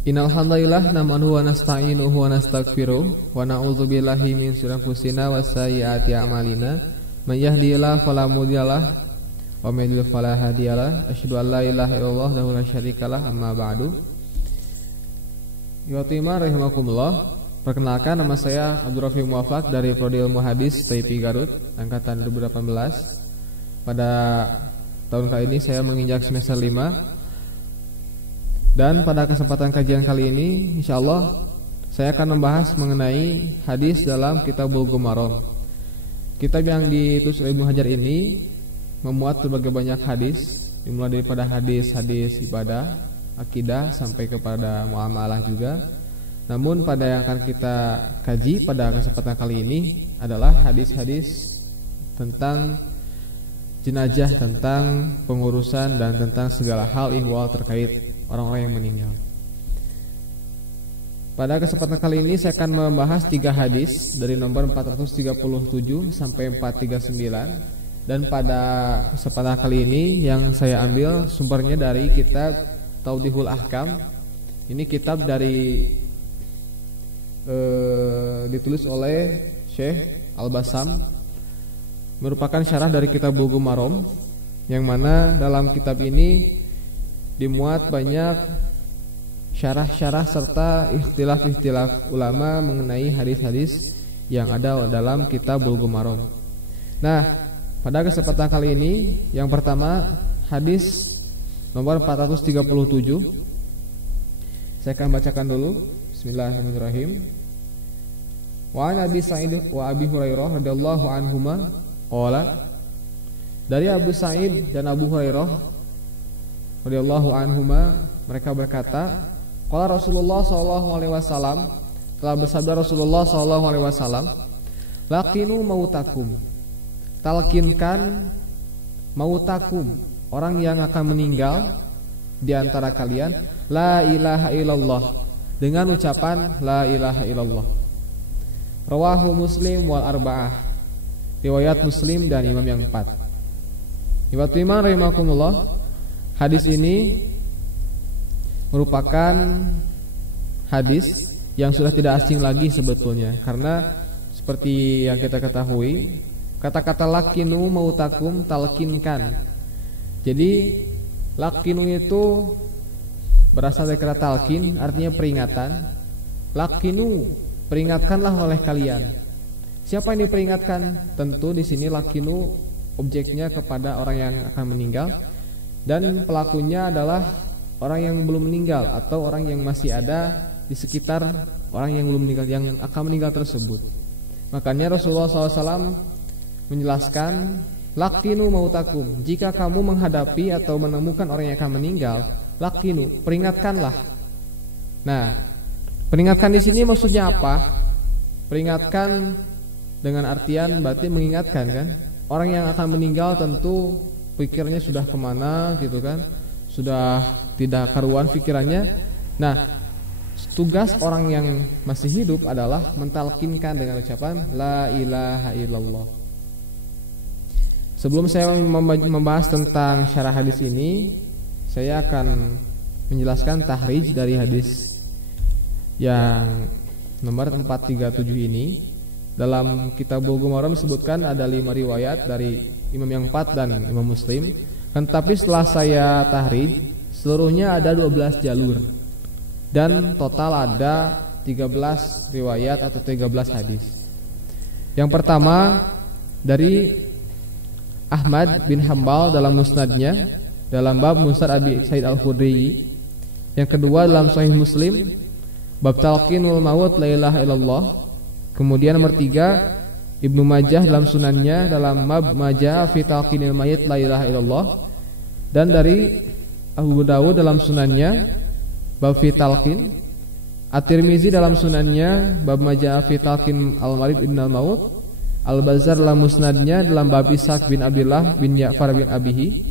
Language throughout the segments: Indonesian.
Innal hamdalillah nahmaduhu wa nasta'inuhu wa nastaghfiruh wa na'udzu billahi min syururi anfusina wa sayyiati a'malina. May yahdihillahu fala mudhillalah wa may yudlil fala hadiyalah. Asyhadu an la ilaha illallah wahdahu la syarikalah, amma ba'du. Ikhwatimah rahimakumullah. Perkenalkan, nama saya Abdul Rafiq Muwafaq dari Prodi Ilmu Hadis TIP Garut angkatan 2018. Pada tahun kali ini saya menginjak semester 5. Dan pada kesempatan kajian kali ini insyaallah saya akan membahas mengenai hadis dalam kitab Bulughul Maram. Kitab yang ditulis oleh Ibnu Hajar ini memuat berbagai banyak hadis, dimulai daripada hadis-hadis ibadah, akidah sampai kepada muamalah juga. Namun pada yang akan kita kaji pada kesempatan kali ini adalah hadis-hadis tentang jenazah, tentang pengurusan dan tentang segala hal ihwal terkait orang-orang yang meninggal. Pada kesempatan kali ini saya akan membahas 3 hadis dari nomor 437 sampai 439. Dan pada kesempatan kali ini yang saya ambil sumbernya dari kitab Tawdihul Ahkam. Ini kitab dari ditulis oleh Syekh Al-Bassam, merupakan syarah dari kitab Bulughul Maram, yang mana dalam kitab ini dimuat banyak syarah-syarah serta ikhtilaf-ikhtilaf ulama mengenai hadis-hadis yang ada dalam kitab Bulughul Maram. Nah, pada kesempatan kali ini yang pertama hadis nomor 437. Saya akan bacakan dulu. Bismillahirrahmanirrahim. Wa an Abi Sa'id wa Abi Hurairah radhiyallahu anhuma qala, dari Abu Sa'id dan Abu Hurairah radhiyallahu anhuma, mereka berkata, qala Rasulullah sallallahu alaihi wasallam, telah bersabda Rasulullah sallallahu alaihi wasallam, laqinu mautakum, talkinkan mautakum, orang yang akan meninggal di antara kalian, la ilaha illallah, dengan ucapan la ilaha illallah. Rawahu Muslim wal arba'ah, riwayat Muslim dan imam yang 4. Ikhwatimah rahimakumullah, hadis ini merupakan hadis yang sudah tidak asing lagi sebetulnya, karena seperti yang kita ketahui, kata-kata lakinu mautakum, talkinkan. Jadi lakinu itu berasal dari kata talkin, artinya peringatan. Lakinu, peringatkanlah oleh kalian. Siapa yang diperingatkan? Tentu di sini lakinu objeknya kepada orang yang akan meninggal, dan pelakunya adalah orang yang belum meninggal atau orang yang masih ada di sekitar orang yang belum meninggal, yang akan meninggal tersebut. Makanya Rasulullah SAW menjelaskan, lakinu mautakum, jika kamu menghadapi atau menemukan orang yang akan meninggal, lakinu, peringatkanlah. Nah, peringatkan di sini maksudnya apa? Peringatkan dengan artian berarti mengingatkan, kan? Orang yang akan meninggal tentu pikirnya sudah kemana gitu kan, sudah tidak karuan pikirannya. Nah, tugas orang yang masih hidup adalah mentalkinkan dengan ucapan la ilaha illallah. Sebelum saya membahas tentang syarah hadis ini, saya akan menjelaskan tahrij dari hadis yang nomor 437 ini. Dalam kitab Bulughul Maram disebutkan ada 5 riwayat dari imam yang 4 dan imam Muslim. Tetapi setelah saya tahrij, seluruhnya ada 12 jalur, dan total ada 13 riwayat atau 13 hadis. Yang pertama dari Ahmad bin Hanbal dalam musnadnya, dalam bab Musnad Abi Sa'id Al-Khudri. Yang kedua dalam Sahih Muslim, bab talqinul maut la ilaha illallah. Kemudian nomor 3 Ibnu Majah dalam sunannya, dalam bab Majah fi talqinil mayit la ilaha illallah. Dan dari Abu Dawud dalam sunannya, bab fi talqin. At-Tirmizi dalam sunannya, bab Majah fi talqin al-marid ibn al-maut. Al-Bazzar dalam musnadnya, dalam bab Ishaq bin Abdullah bin Ja'far bin Abihi.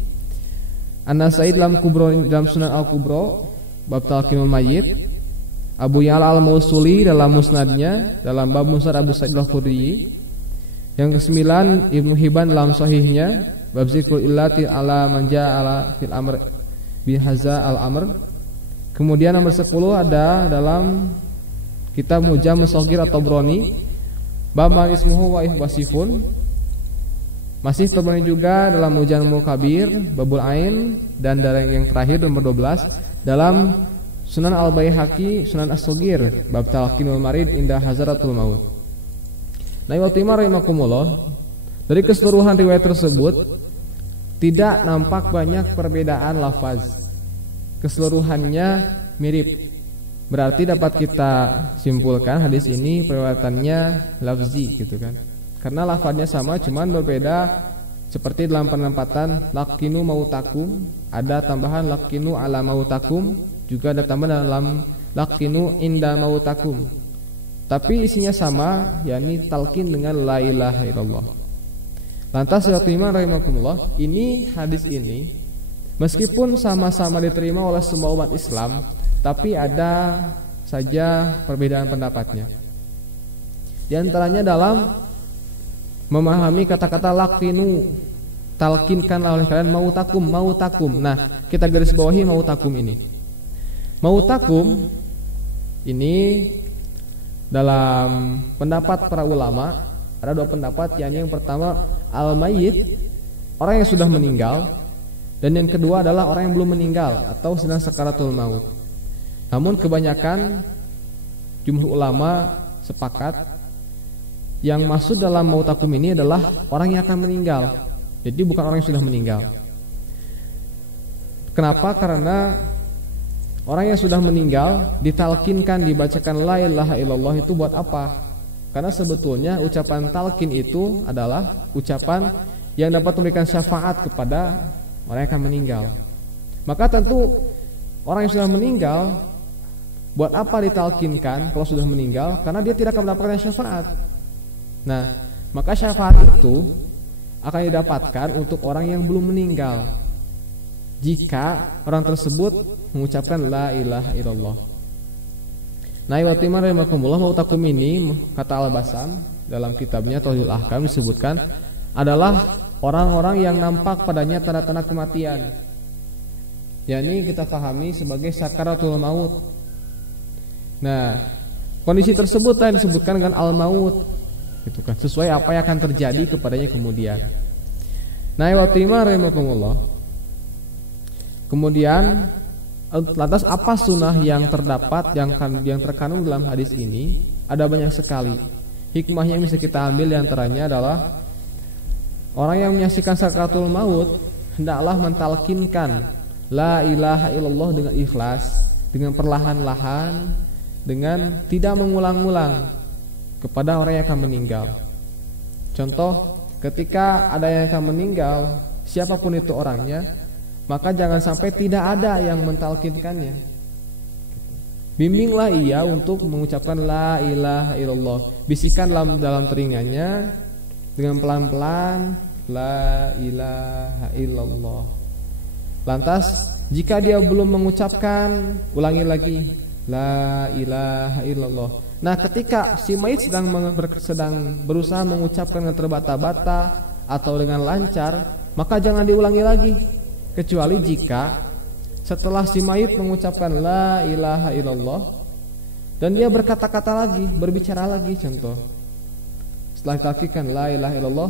An-Nasa'i dalam Kubro, dalam Sunan Al-Kubro, bab talqinul mayit. Abu Ya'la Al-Mausuli dalam musnadnya, dalam bab Musnad Abu Sa'id Al-Khudri. Yang ke-9 Ibnu Hibban dalam sahihnya, bab zikrul illati ala man ja'ala fil amr bi hadza al-amr. Kemudian nomor 10 ada dalam kitab Mu'jam Shaghir atau Broni, bab ma ismuhu wa wasifun. Masih Tabrani juga dalam Mu'jam Kabir, babul ain, dan dari yang terakhir nomor 12 dalam Sunan Al-Baihaqi, Sunan As-Shaghir, bab talqinul marid inda hazaratul maut. Nah, watimar rahimakumullah, dari keseluruhan riwayat tersebut tidak nampak banyak perbedaan lafaz. Keseluruhannya mirip. Berarti dapat kita simpulkan hadis ini periwayatannya lafzi gitu kan. Karena lafadznya sama, cuman berbeda. Seperti dalam penempatan laqinu mautakum, ada tambahan laqinu ala mautakum, juga ada tambahan dalam laqinu inda mautakum. Tapi isinya sama, yakni talqin dengan la ilaha illallah. Lantas iman rahimakumullah, ini hadis ini meskipun sama-sama diterima oleh semua umat Islam, tapi ada saja perbedaan pendapatnya. Di antaranya dalam memahami kata-kata laqinu, talqinkanlah oleh kalian mautakum. Nah, kita garis bawahi mautakum ini. Mautakum ini dalam pendapat para ulama ada dua pendapat, yakni yang pertama al-mayyit, orang yang sudah meninggal, dan yang kedua adalah orang yang belum meninggal atau sedang sakaratul maut. Namun kebanyakan jumhur ulama sepakat yang masuk dalam mautakum ini adalah orang yang akan meninggal. Jadi bukan orang yang sudah meninggal. Kenapa? Karena orang yang sudah meninggal ditalkinkan, dibacakan la ilaha illallah itu buat apa? Karena sebetulnya ucapan talqin itu adalah ucapan yang dapat memberikan syafaat kepada orang yang akan meninggal. Maka tentu orang yang sudah meninggal, buat apa ditalkinkan kalau sudah meninggal? Karena dia tidak akan mendapatkan syafaat. Nah, maka syafaat itu akan didapatkan untuk orang yang belum meninggal jika orang tersebut mengucapkan la ilaha illallah. Nah, watimar rahimakumullah, mautakum ini kata Al-Basam dalam kitabnya Tauhidul Ahkam disebutkan adalah orang-orang yang nampak padanya tanda-tanda kematian. yakni kita pahami sebagai sakaratul maut. Nah, kondisi tersebut yang disebutkan dengan al-maut, gitu kan, sesuai apa yang akan terjadi kepadanya kemudian. Nah, watimah rahimakumullah. Kemudian lantas apa sunnah yang terdapat yang terkandung dalam hadis ini? Ada banyak sekali. Hikmahnya yang bisa kita ambil diantaranya adalah orang yang menyaksikan sakaratul maut hendaklah mentalkinkan la ilaha illallah dengan ikhlas, dengan perlahan-lahan, dengan tidak mengulang-ulang kepada orang yang akan meninggal. Contoh, ketika ada yang akan meninggal, siapapun itu orangnya, maka jangan sampai tidak ada yang mentalkinkannya. Bimbinglah ia untuk mengucapkan la ilaha illallah. Bisikan dalam telinganya dengan pelan-pelan, la ilaha illallah. Lantas jika dia belum mengucapkan, ulangi lagi, la ilaha illallah. Nah, ketika si mayit sedang berusaha mengucapkan dengan terbata-bata atau dengan lancar, maka jangan diulangi lagi, kecuali jika setelah si mayit mengucapkan la ilaha illallah dan dia berkata-kata lagi, berbicara lagi. Contoh, setelah ditalkinkan la ilaha illallah,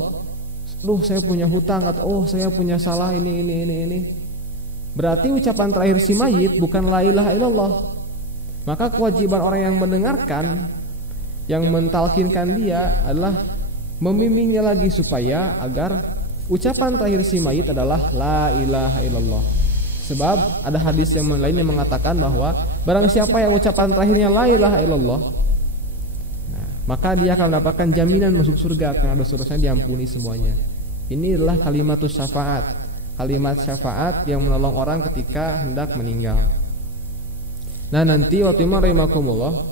saya punya hutang, atau saya punya salah ini. Berarti ucapan terakhir si mayit bukan la ilaha illallah. Maka kewajiban orang yang mendengarkan, yang mentalkinkan dia adalah membimbingnya lagi supaya agar ucapan terakhir si mayit adalah la ilaha illallah. Sebab ada hadis yang lain yang mengatakan bahwa barang siapa yang ucapan terakhirnya la ilaha illallah, maka dia akan mendapatkan jaminan masuk surga karena dosa-dosanya diampuni semuanya. Ini adalah kalimatus syafaat, kalimat syafaat yang menolong orang ketika hendak meninggal. Nah, nanti waktu rahimakumullah,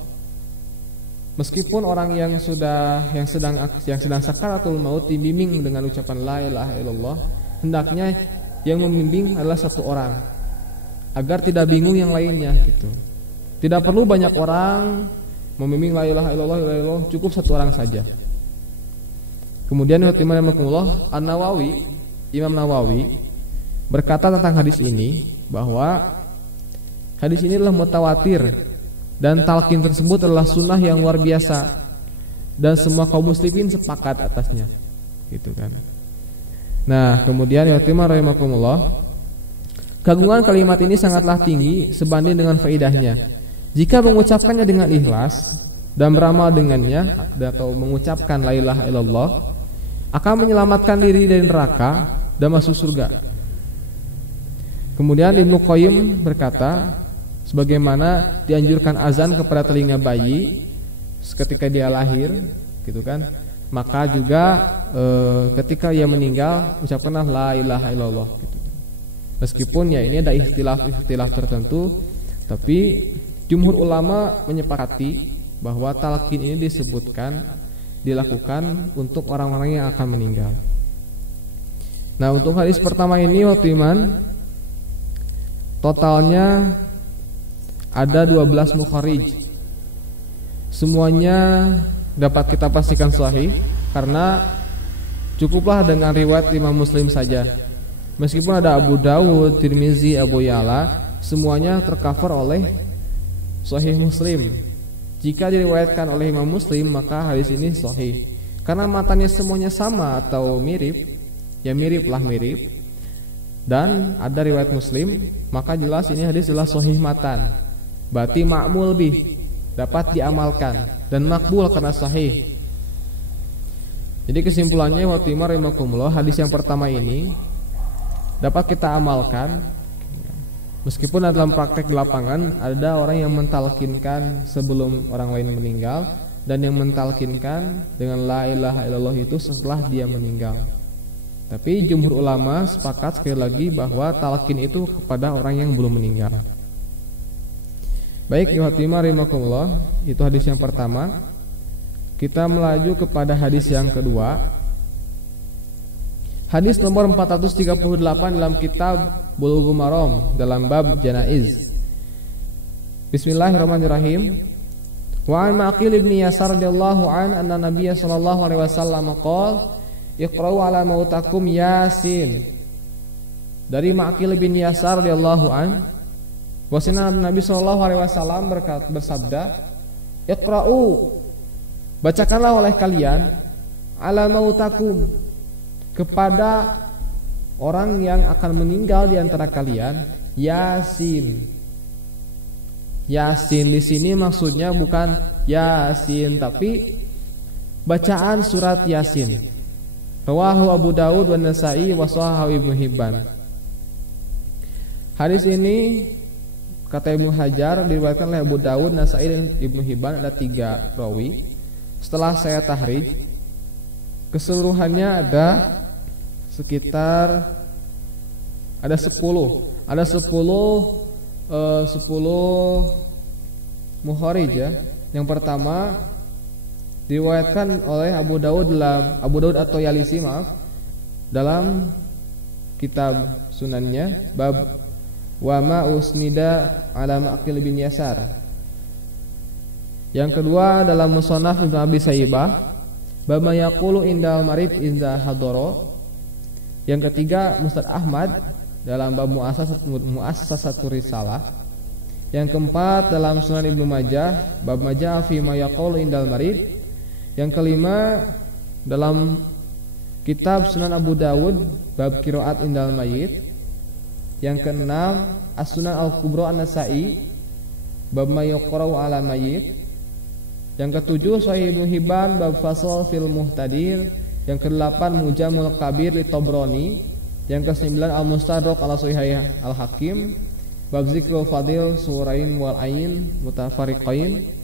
meskipun orang yang sedang sakaratul maut dibimbing dengan ucapan la ilaha illallah, hendaknya yang membimbing adalah satu orang agar tidak bingung yang lainnya, gitu. Tidak perlu banyak orang membimbing la ilaha illallah, cukup satu orang saja. Kemudian Imam Nawawi berkata tentang hadis ini bahwa Hadis ini adalah mutawatir dan talqin tersebut adalah sunnah yang luar biasa dan semua kaum muslimin sepakat atasnya, gitu kan. Nah, kemudian ya rahimakumullah, kandungan kalimat ini sangatlah tinggi sebanding dengan faedahnya. Jika mengucapkannya dengan ikhlas dan beramal dengannya atau mengucapkan la ilaha illallah akan menyelamatkan diri dari neraka dan masuk surga. Kemudian Ibnu Qayyim berkata, sebagaimana dianjurkan azan kepada telinga bayi ketika dia lahir, gitu kan, maka juga ketika ia meninggal ucapkanlah la ilaha illallah, gitu. Meskipun ya ini ada ikhtilaf tertentu, tapi jumhur ulama menyepakati bahwa talqin ini dilakukan untuk orang-orang yang akan meninggal. Nah, untuk hadis pertama ini waktu iman totalnya ada 12 mukharij. Semuanya dapat kita pastikan sahih karena cukuplah dengan riwayat Imam Muslim saja. Meskipun ada Abu Dawud, Tirmizi, Abu Ya'la, semuanya tercover oleh Sahih Muslim. Jika diriwayatkan oleh Imam Muslim, maka hadis ini sahih. Karena matanya semuanya sama atau mirip, ya mirip. Dan ada riwayat Muslim, maka jelas ini hadis adalah sahih matan. Berarti ma'mul bih, dapat diamalkan dan makbul karena sahih. Jadi kesimpulannya waktu rahimakumullah, hadis yang pertama ini dapat kita amalkan. Meskipun dalam praktek di lapangan ada orang yang mentalkinkan sebelum orang lain meninggal dan yang mentalkinkan dengan la ilaha illallah itu setelah dia meninggal. Tapi jumhur ulama sepakat sekali lagi bahwa talqin itu kepada orang yang belum meninggal. Baik, rahimakumullah, itu hadis yang pertama. Kita melaju kepada hadis yang kedua. Hadis nomor 438 dalam kitab Bulughul Maram dalam bab janaiz. Bismillahirrahmanirrahim. Wa an Maqil ibn Yasar radhiyallahu an anna Nabiy sallallahu alaihi wasallam qala iqra'u ala mautakum Yasin. Dari Maqil bin Yasar radhiyallahu an, bahwasanya Nabi sallallahu alaihi wasallam bersabda, iqra'u, bacakanlah oleh kalian ala mautakum, kepada orang yang akan meninggal di antara kalian, Yasin. Yasin di sini maksudnya bukan Yasin, tapi bacaan surat Yasin. Rawahu Abu Dawud wa Nasa'i wa Shahahu Ibnu Hibban. Hadis ini kata Ibnu Hajar diriwayatkan oleh Abu Dawud, Nasa'i dan Ibnu Hibban, ada 3 rawi. Setelah saya tahrij, keseluruhannya ada sekitar ada 10 mukharij ya. Yang pertama diriwayatkan oleh Abu Dawud atau Yalisi dalam kitab sunannya bab wa ma usnida ala Maqil bin Yasar. Yang kedua dalam Musannaf Ibnu Abi Sayyibah bab ma yaqulu indal marid inda hadara. Yang ketiga Musnad Ahmad dalam bab Muassasatur Risalah. Yang keempat dalam Sunan Ibnu Majah bab majah fi ma yaqulu indal marid. Yang kelima dalam kitab Sunan Abu Dawud bab qiraat indal mayit. Yang keenam As-Sunan Al-Kubra An-Nasa'i bab ma yaqra'u ala mayit. Yang ketujuh Sahih Ibnu Hibban bab fasal fil muhtadir. Yang kedelapan Mujamul Kabir li Tabrani. Yang kesembilan Al-Mustadrak ala Sahih Al-Hakim bab zikrul fadil surain wal ain mutafariqain.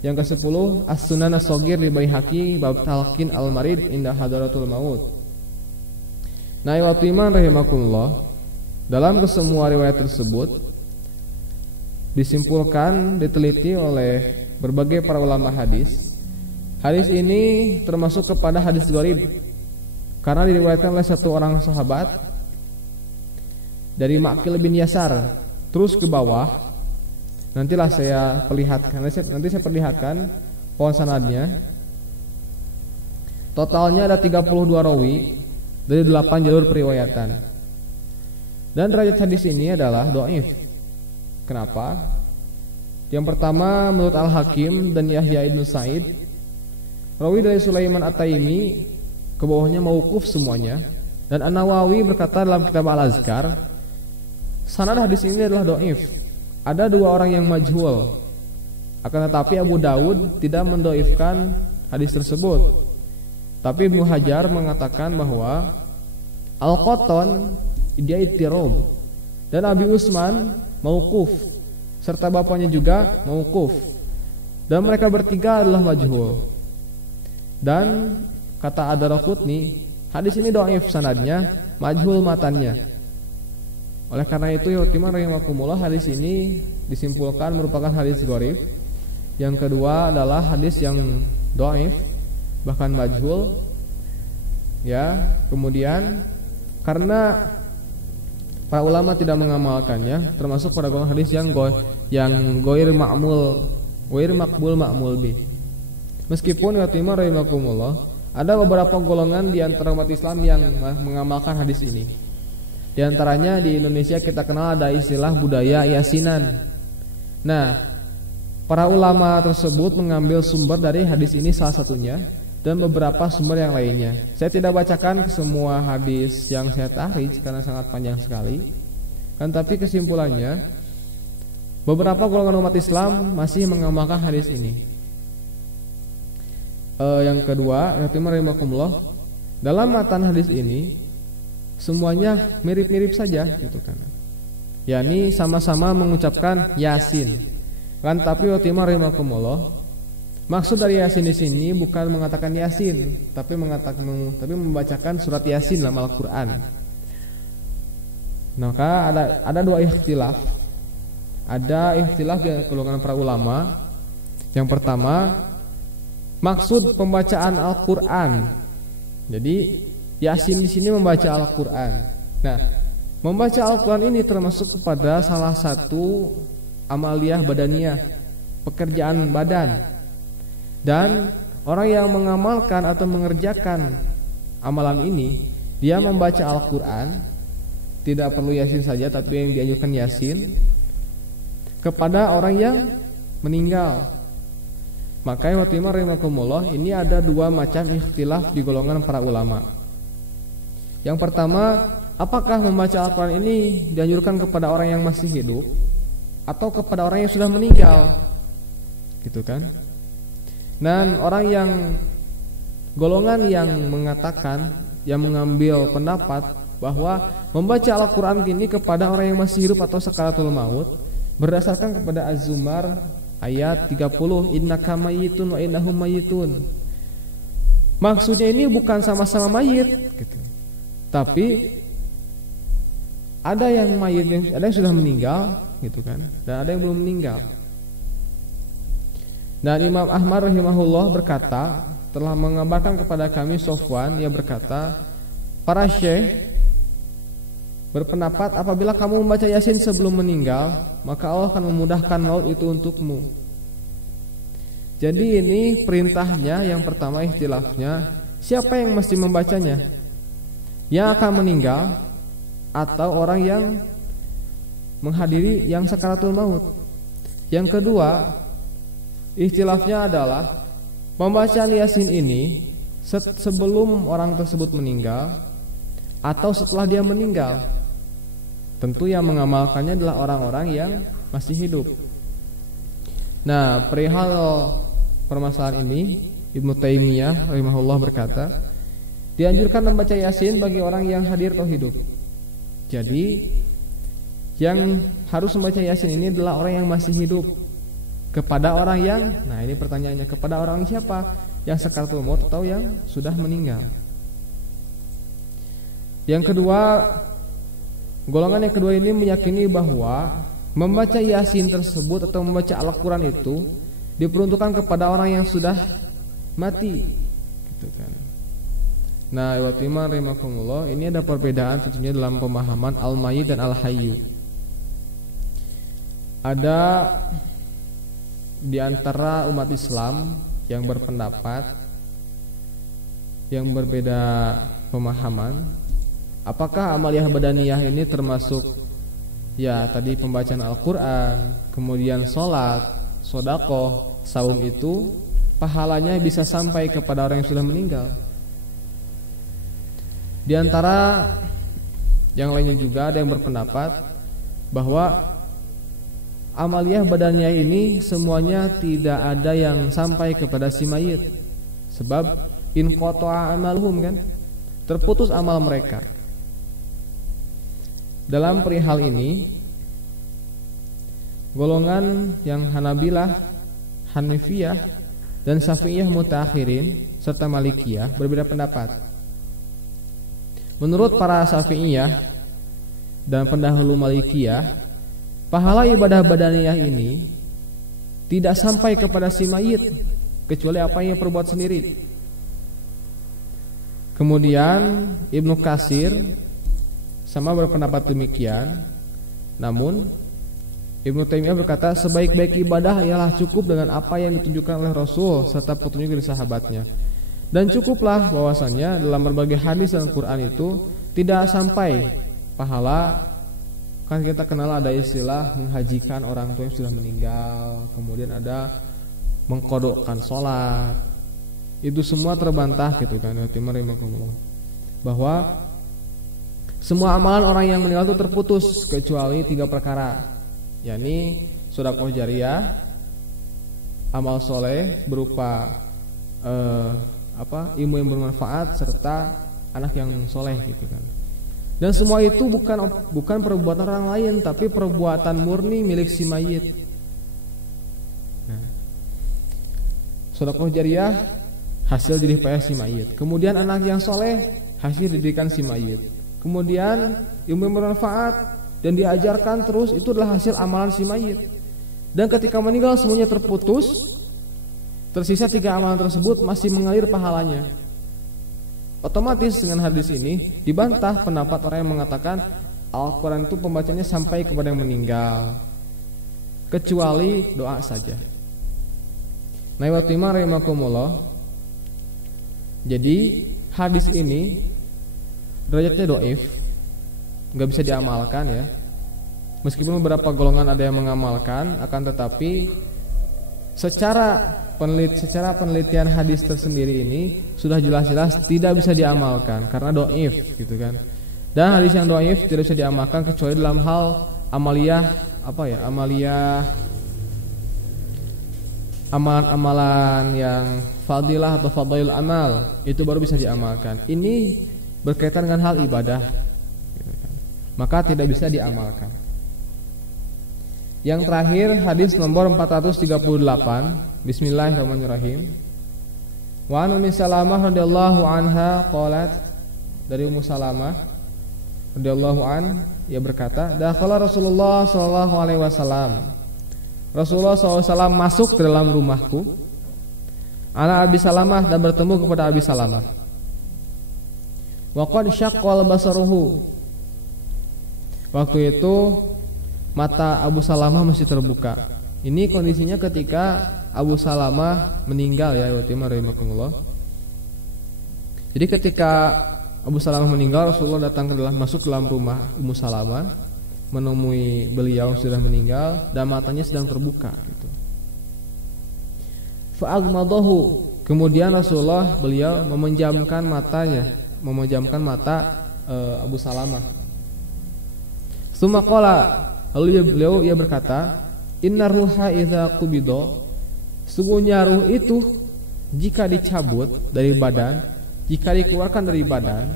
Yang ke-10 As-Sunan As-Shaghir li Baihaqi bab talqin al-marid inda hadaratul maut. Nah, waktu iman rahimakumullah, dalam kesemua riwayat tersebut disimpulkan, diteliti oleh berbagai para ulama hadis. Hadis ini termasuk kepada hadis gharib karena diriwayatkan oleh satu orang sahabat dari Maqil bin Yasar terus ke bawah. Nantilah saya perlihatkan, nanti saya perlihatkan pohon sanadnya. Totalnya ada 32 rawi dari 8 jalur periwayatan. Dan derajat hadis ini adalah dhaif Kenapa? Yang pertama, menurut Al-Hakim dan Yahya ibnu Sa'id, rawi dari Sulaiman At-Taimi, ke bawahnya mauquf semuanya. Dan An-Nawawi berkata dalam kitab Al-Azkar, sanad hadis ini adalah dhaif. Ada dua orang yang majhul. Akan tetapi Abu Daud tidak mendhaifkan hadis tersebut. Tapi Ibnu Hajar mengatakan bahwa Al-Qattan dia ittirob, dan Abi Usman mauquf, serta bapaknya juga mauquf, dan mereka bertiga adalah majhul. Dan kata Ad-Daraqutni, hadis ini dhaif sanadnya, majhul matannya. Oleh karena itu Yatimah rahimakumullah, hadis ini disimpulkan merupakan hadis gharib. Yang kedua adalah hadis yang dhaif, bahkan majhul. Ya, kemudian karena para ulama tidak mengamalkannya, termasuk pada golongan hadis yang ghair maqbul ma'mul bih. Meskipun Yatimah rahimakumullah, ada beberapa golongan di antara umat Islam yang mengamalkan hadis ini. Di antaranya di Indonesia kita kenal ada istilah budaya yasinan. Nah, para ulama tersebut mengambil sumber dari hadis ini salah satunya, dan beberapa sumber yang lainnya. Saya tidak bacakan semua hadis yang saya tahrij karena sangat panjang sekali. Kan tapi kesimpulannya, beberapa golongan umat Islam masih mengamalkan hadis ini. Yang kedua, rahimakumullah, dalam matan hadis ini semuanya mirip-mirip saja gitu kan. yakni sama-sama mengucapkan Yasin. Kan tapi rahimakumullah, maksud dari Yasin di sini bukan mengatakan Yasin, tapi membacakan surat Yasin dalam Al-Qur'an. Maka ada dua ikhtilaf. Ada ikhtilaf di kalangan para ulama. Yang pertama, maksud pembacaan Al-Qur'an. Jadi Yasin di sini membaca Al-Qur'an. Nah, membaca Al-Qur'an ini termasuk kepada salah satu amaliyah badaniyah, pekerjaan badan. Dan orang yang mengamalkan atau mengerjakan amalan ini, dia membaca Al-Qur'an, tidak perlu Yasin saja, tapi yang dianjurkan Yasin kepada orang yang meninggal. Maka Fatimah rahimakumullah, ini ada dua macam ikhtilaf di golongan para ulama. Yang pertama, apakah membaca Al-Qur'an ini dianjurkan kepada orang yang masih hidup atau kepada orang yang sudah meninggal? Gitu kan? Dan orang yang golongan yang mengatakan, yang mengambil pendapat bahwa membaca Al-Qur'an ini kepada orang yang masih hidup atau sakaratul maut berdasarkan kepada Az-Zumar ayat 30, innaka mayyitun wa innahum mayyitun. Maksudnya ini bukan sama-sama mayit gitu. Tapi ada yang mayit, ada yang sudah meninggal gitu kan, dan ada yang belum meninggal. Dan Imam Ahmad rahimahullah berkata, telah mengabarkan kepada kami Sofwan, ia berkata, para syekh berpendapat apabila kamu membaca Yasin sebelum meninggal, maka Allah akan memudahkan maut itu untukmu. Jadi ini perintahnya. Yang pertama ikhtilafnya, siapa yang mesti membacanya? Yang akan meninggal atau orang yang menghadiri yang sakaratul maut? Yang kedua, ikhtilafnya adalah pembacaan Yasin ini sebelum orang tersebut meninggal atau setelah dia meninggal. Tentu yang mengamalkannya adalah orang-orang yang masih hidup. Nah, perihal permasalahan ini, Ibnu Taimiyah rahimahullah berkata, dianjurkan membaca Yasin bagi orang yang hadir atau hidup. Jadi yang harus membaca Yasin ini adalah orang yang masih hidup. Kepada orang yang, nah ini pertanyaannya, kepada orang siapa? Yang sakaratul maut atau yang sudah meninggal? Yang kedua, golongan yang kedua ini meyakini bahwa membaca Yasin tersebut atau membaca Al-Qur'an itu diperuntukkan kepada orang yang sudah mati, gitu kan. Nah, Fatimah rahimakumullah, ini ada perbedaan tentunya dalam pemahaman Al-Mayyit dan Al-Hayyu. Ada di antara umat Islam yang berpendapat, yang berbeda pemahaman, apakah amaliyah badaniyah ini termasuk ya tadi pembacaan Al-Quran, kemudian sholat, sodaqoh, saum itu pahalanya bisa sampai kepada orang yang sudah meninggal. Di antara yang lainnya juga ada yang berpendapat bahwa amaliyah badannya ini semuanya tidak ada yang sampai kepada si mayit. Sebab in qata'a amaluhum kan, terputus amal mereka. Dalam perihal ini, golongan yang Hanabilah, Hanifiyah, dan Syafi'iyah mutaakhirin serta Malikiyah berbeda pendapat. Menurut para Syafi'iyah dan pendahulu Malikiyah, pahala ibadah badaniyah ini tidak sampai kepada si mayit kecuali apa yang perbuat sendiri. Kemudian Ibnu Katsir sama berpendapat demikian. Namun Ibnu Taimiyah berkata sebaik-baik ibadah ialah cukup dengan apa yang ditunjukkan oleh Rasul serta petunjuk dari sahabatnya. Dan cukuplah bahwasanya dalam berbagai hadis dan Quran itu tidak sampai pahala. Kan kita kenal ada istilah menghajikan orang tua yang sudah meninggal, kemudian ada mengkodokkan sholat. Itu semua terbantah gitu kan, bahwa semua amalan orang yang meninggal itu terputus kecuali 3 perkara, yakni sedekah jariyah, amal soleh berupa ilmu yang bermanfaat serta anak yang soleh gitu kan. Dan semua itu bukan perbuatan orang lain, tapi perbuatan murni milik si mayit. Nah, sedekah jariyah hasil jerih payah si mayit. Kemudian anak yang soleh hasil didikan si mayit. Kemudian ilmu yang bermanfaat dan diajarkan terus itu adalah hasil amalan si mayit. Dan ketika meninggal semuanya terputus, tersisa 3 amalan tersebut masih mengalir pahalanya. Otomatis dengan hadis ini dibantah pendapat orang yang mengatakan Al-Quran itu pembacanya sampai kepada yang meninggal, kecuali doa saja. Naiwatimah rahimakumullah. Jadi hadis ini derajatnya dhaif, nggak bisa diamalkan ya. Meskipun beberapa golongan ada yang mengamalkan, akan tetapi secara penelitian hadis tersendiri ini sudah jelas-jelas tidak bisa diamalkan karena dhaif gitu kan. Dan hadis yang dhaif tidak bisa diamalkan kecuali dalam hal amaliyah amalan-amalan yang fadilah atau fadail amal, itu baru bisa diamalkan. Ini berkaitan dengan hal ibadah gitu kan, maka tidak bisa diamalkan. Yang terakhir hadis nomor 438. Bismillahirrahmanirrahim. Wa an Ummi Salamah radhiyallahu anha qalat, dari Ummu Salamah radhiyallahu an, ia berkata, dakhala Rasulullah sallallahu alaihi wasallam, Rasulullah SAW masuk ke dalam rumahku, ala Abi Salamah, dan bertemu kepada Abi Salamah. Wa qad syaqqal basaruhu, waktu itu mata Abu Salamah masih terbuka. Ini kondisinya ketika Abu Salamah meninggal ya, rahimakumullah. Jadi ketika Abu Salamah meninggal, Rasulullah masuk ke dalam rumah Ummu Salamah, menemui beliau sudah meninggal dan matanya sedang terbuka gitu. Fa'agmadahu, kemudian beliau memejamkan mata Abu Salamah. Tsumma qala, lalu beliau berkata, innar ruha idza qubida, sungguhnya ruh itu jika dicabut dari badan, jika dikeluarkan dari badan,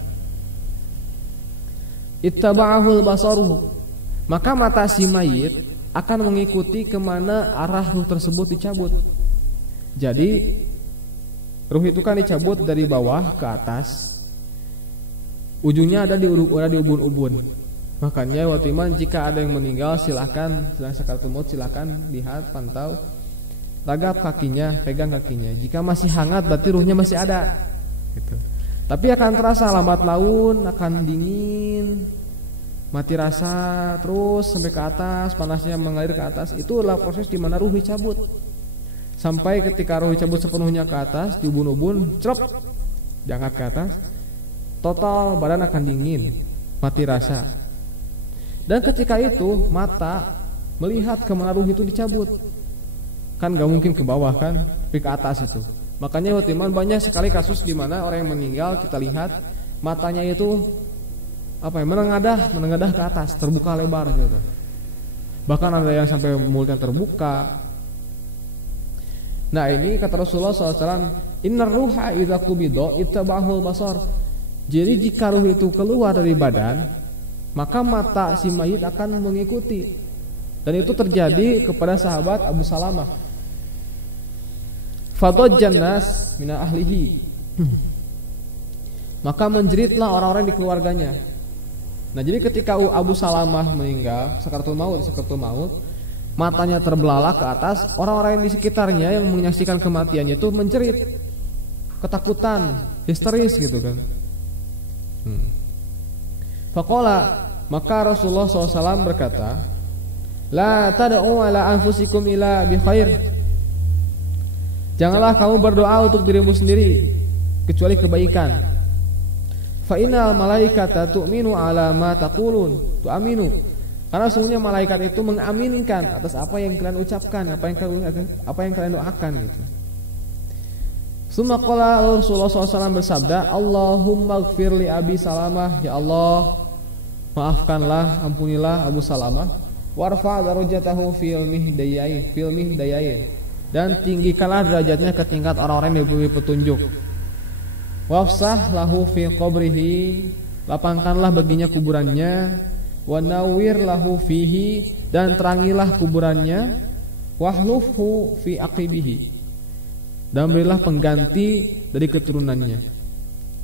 ittaba'ahul basaruhu, maka mata si mayit akan mengikuti kemana arah ruh tersebut dicabut. Jadi ruh itu kan dicabut dari bawah ke atas, ujungnya ada di ubun-ubun. Makanya waktu iman jika ada yang meninggal sedang sakaratul maut, silakan lihat, pantau, ragap kakinya, pegang kakinya. Jika masih hangat berarti ruhnya masih ada gitu. Tapi akan terasa lambat laun, akan dingin, mati rasa terus sampai ke atas, panasnya mengalir ke atas. Itu adalah proses di mana ruh dicabut. Sampai ketika ruh dicabut sepenuhnya ke atas, di ubun-ubun, cerop, diangkat ke atas, total badan akan dingin, mati rasa. Dan ketika itu mata melihat kemana ruh itu dicabut. Kan gak mungkin ke bawah kan, tapi ke atas itu. Makanya Utiman banyak sekali kasus di mana orang yang meninggal kita lihat matanya itu menengadah ke atas, terbuka lebar gitu. Bahkan ada yang sampai mulutnya terbuka. Nah ini kata Rasulullah SAW, innar ruha idza qubida ittaba'ahul basar. Jadi jika ruh itu keluar dari badan, maka mata si mayit akan mengikuti. Dan itu terjadi kepada sahabat Abu Salamah. Fadajjan nas mina ahlihi. Maka menjeritlah orang-orang di keluarganya. Nah jadi ketika Abu Salamah meninggal sakaratul maut, matanya terbelalak ke atas, orang-orang yang di sekitarnya yang menyaksikan kematiannya itu menjerit, ketakutan, histeris gitu kan. Faqala, maka Rasulullah SAW berkata, la tad'u ala anfusikum ila bi khair. Janganlah kamu berdoa untuk dirimu sendiri kecuali kebaikan. Fa innal malaikata tu'minu ala ma taqulun, tu'aminu. Karena sesungguhnya malaikat itu mengaminkan atas apa yang kalian ucapkan, apa yang kalian doakan gitu. Summa qala Rasulullah SAW bersabda, Allahumma ighfir li Abi Salamah, ya Allah maafkanlah, ampunilah Abu Salamah, warfa darajatahu fil mihdayain, dan tinggikanlah derajatnya ke tingkat orang-orang yang diberi petunjuk. Wafsah lahu fi qabrihi, lapangkanlah baginya kuburannya, wa nawwir lahu fihi, dan terangilah kuburannya, wahlufhu fi aqibihi, dan berilah pengganti dari keturunannya.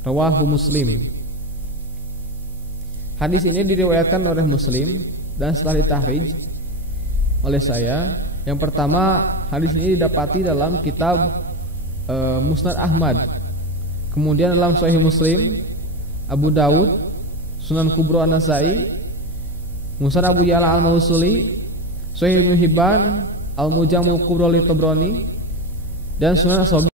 Rawahu Muslim. Hadis ini diriwayatkan oleh Muslim dan setelah ditahrij oleh saya. Yang pertama, hadis ini didapati dalam kitab Musnad Ahmad. Kemudian dalam Sahih Muslim, Abu Daud, Sunan Kubra An-Nasai, Musnad Abu Ya'la Al-Mausuli, Sahih Ibnu Hibban, Al-Mujamul Kubra li Tabrani, dan Sunan As-Saghir